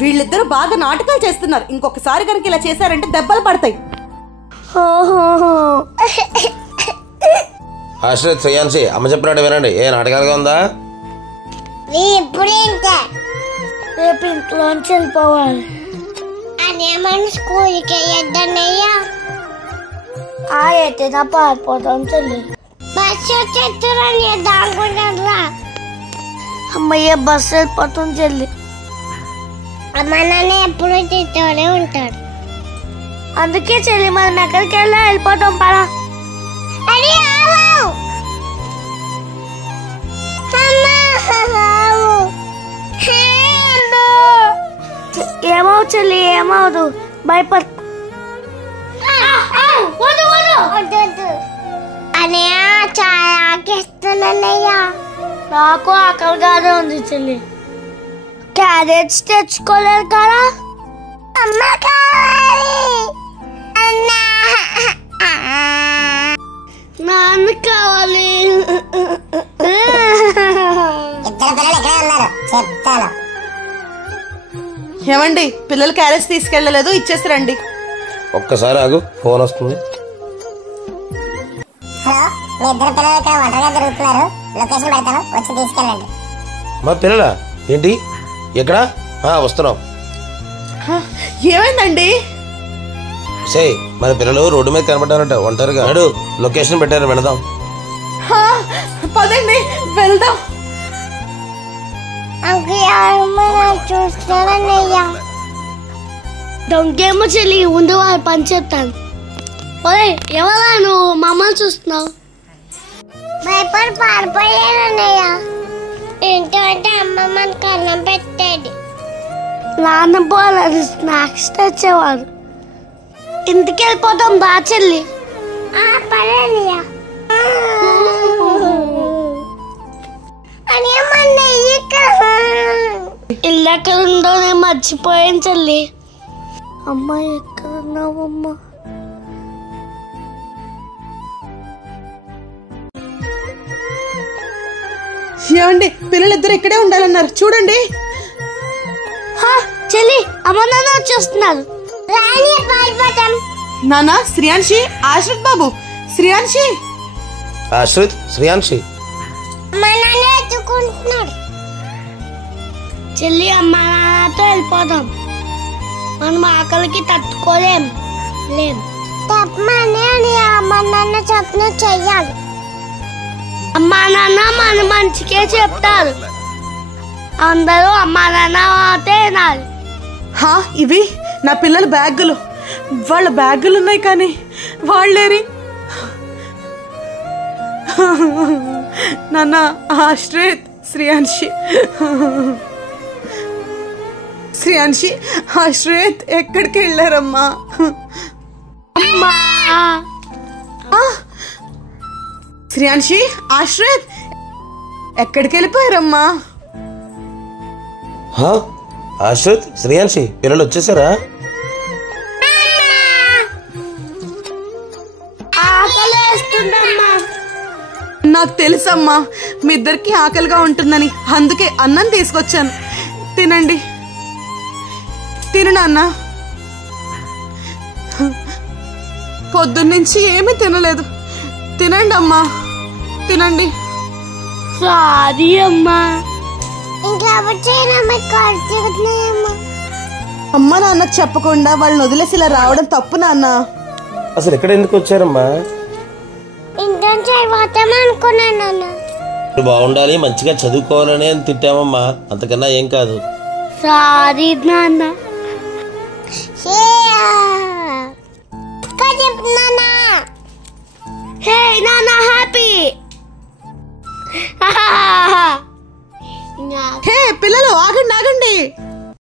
వీళ్ళిద్దరూ బాగా నాటకాలు చేస్తున్నారు. ఇంకొకసారి కనుక ఇలా చేశారంటే దెబ్బలు పడతాయి. ఆశ్రిత్, శ్రేయాన్సి, అమ్మ చెప్పినట్టు వినండి. ఏ నాటకాలుగా ఉందా? రేపు ఇంట్లోంచి వెళ్ళిపోవాలి. అదేమన్నా స్కూల్కి వెళ్ళొద్దన్నయ్యా. అయితే నా పారిపోతాం చెల్లి. బస్సు వచ్చేస్తారని దానుకుంటారా? అమ్మయ్య, బస్సు వెళ్ళిపోతాం చెల్లి. అమ్మ నాన్న ఎప్పుడు తింటూనే ఉంటాడు. అందుకే చెల్లి మనం ఎక్కడికి వెళ్ళా వెళ్ళిపోతాం. పరా ఏమవు చెల్లి, ఏమవదు, భయపడ. అన్నయ్య చాలా ఆకేస్తున్నానయ్యా. నాకు ఆకలిగానే ఉంది చెల్లి. క్యారెట్స్ తెచ్చుకోలేదు కదా. అమ్మ కావాలి. నాన్న కావాలి. ఏమండి, పిల్లలు క్యారెట్స్ తీసుకెళ్ళలేదు, ఇచ్చేసిరండి. ఒక్కసారి ఆగు, ఫోన్ వస్తుంది. హలో, మీ ఇద్దరు పిల్లలు ఇక్కడ ఒంటరిగా తిరుగుతున్నారు. లొకేషన్ పెడతాను, వచ్చి తీసుకెళ్ళండి. మా పిల్లలా? ఏంటి, ఎక్కడ? వస్తున్నాం. ఏమైందండి? సే, మన పిల్లలు రోడ్డు మీద కనబడ్డారట ఒంటరిగా. అడు లొకేషన్ పెట్టారు, వెళదాం. పదండి వెళ్దాం. చూస్తానయ్యా. దొంగేమో చెల్లి, ముందు వాళ్ళు పని చేస్తాను. ఎవరా నువ్వు మమ్మల్ని చూస్తున్నావు? భయపడి పారిపోయానయ్య. ఏంటంటే అమ్మ మనకు అన్నం పెట్టేది. నాన్న పోవాలి, స్నాక్స్ తెచ్చేవారు. ఇంటికి వెళ్ళిపోతాం బా చెల్లి. పర్లేదయ్యా. ఇల్లు ఎక్కడ ఉందో నేను మర్చిపోయాను చెల్లి. అమ్మ ఎక్కడున్నావమ్మా? ఏమండి, పిల్లలిద్దరు ఇక్కడే ఉండాలన్నారు, చూడండి. చెల్లి, అమ్మ నాన్న వచ్చేస్తున్నారు. నాన్న, శ్రేయాన్షి, ఆశ్రిత్ బాబు, శ్రేయాన్షి. ఆశ్రిత్, శ్రేయాన్షి. చెల్లి, అమ్మ నాన్నతో వెళ్ళిపోదాం. మనం ఆకలికి తట్టుకోలేం. తప్పమని అమ్మ నాన్న చెప్పిన చెయ్యాలి. అమ్మా నాన్న మన మంచికే చెప్తారు. అందరూ అమ్మా నాన్న తినాలి. ఇవి నా పిల్లల బ్యాగులు. వాళ్ళ బ్యాగులు ఉన్నాయి కానీ వాళ్ళేరి. నాన్న, ఆశ్రిత్, శ్రేయాన్షి, శ్రేయాన్షి, ఆశ్రిత్ ఎక్కడికి వెళ్ళారమ్మా? శ్రేయాన్షి, ఆశ్రిత్ ఎక్కడికి వెళ్ళిపోయారమ్మా? ఆశ్రిత్, శ్రేయాన్షి పిల్లలు వచ్చేసారా? నాకు తెలుసమ్మా, మీ ఇద్దరికి ఆకలిగా ఉంటుందని, అందుకే అన్నం తీసుకొచ్చాను. తినండి. తిను నాన్న. పొద్దున్నుంచి ఏమీ తినలేదు. తినండి అమ్మా, తినండి. సారీ అమ్మా. అమ్మ నాన్న చెప్పకుండా వాళ్ళని వదిలేసి ఇలా రావడం తప్పు నాన్న. అసలు ఎక్కడ ఎందుకు వచ్చారమ్మా? బాగుండాలి, మంచిగా చదువుకోవాలని తిట్టామమ్మా, అంతకన్నా ఏం కాదు. సారీ నాన్న. హే నాన్న, హ్యాపీ. హే పిల్లలు, ఆగండి ఆగండి.